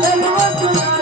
let Thank you.